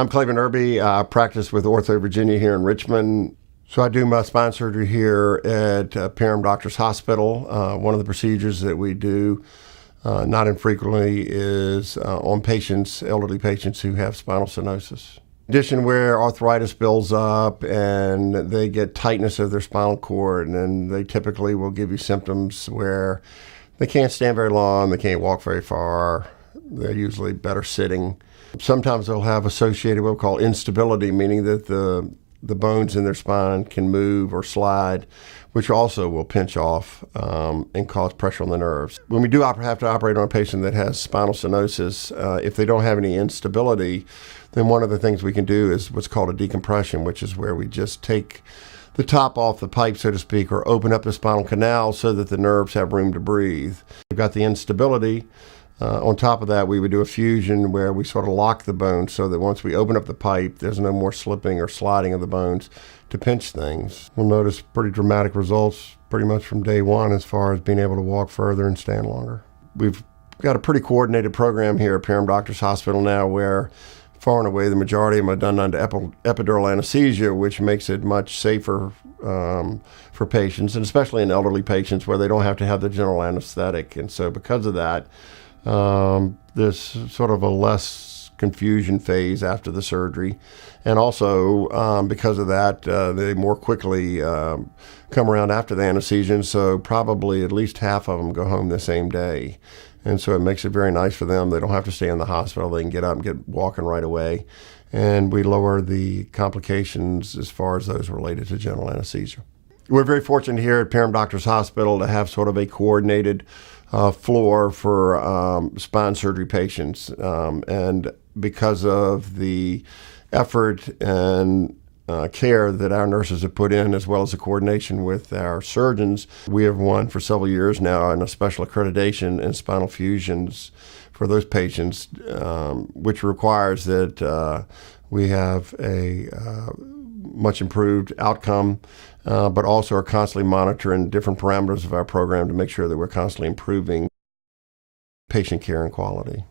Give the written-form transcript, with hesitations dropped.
So I'm Clayton Irby. I practice with Ortho Virginia here in Richmond. So I do my spine surgery here at Perham Doctors Hospital. One of the procedures that we do not infrequently is on patients, elderly patients who have spinal stenosis. In addition, where arthritis builds up and they get tightness of their spinal cord, and then they typically will give you symptoms where they can't stand very long, they can't walk very far, they're usually better sitting. Sometimes they'll have associated what we call instability, meaning that the bones in their spine can move or slide, which also will pinch off and cause pressure on the nerves. When we do have to operate on a patient that has spinal stenosis, if they don't have any instability, then one of the things we can do is what's called a decompression, which is where we just take the top off the pipe, so to speak, or open up the spinal canal so that the nerves have room to breathe. We've got the instability. On top of that, we would do a fusion where we sort of lock the bones so that once we open up the pipe, there's no more slipping or sliding of the bones to pinch things. We'll notice pretty dramatic results pretty much from day one as far as being able to walk further and stand longer. We've got a pretty coordinated program here at Perham Doctors Hospital now where far and away the majority of them are done under epidural anesthesia, which makes it much safer for patients, and especially in elderly patients where they don't have to have the general anesthetic. And so because of that, there's sort of a less confusion phase after the surgery. And also, because of that, they more quickly come around after the anesthesia, and so probably at least half of them go home the same day. And so it makes it very nice for them. They don't have to stay in the hospital. They can get up and get walking right away. And we lower the complications as far as those related to general anesthesia. We're very fortunate here at Perham Doctors Hospital to have sort of a coordinated floor for spine surgery patients. And because of the effort and care that our nurses have put in, as well as the coordination with our surgeons, we have won for several years now in a special accreditation in spinal fusions for those patients, which requires that we have a much improved outcome, but also are constantly monitoring different parameters of our program to make sure that we're constantly improving patient care and quality.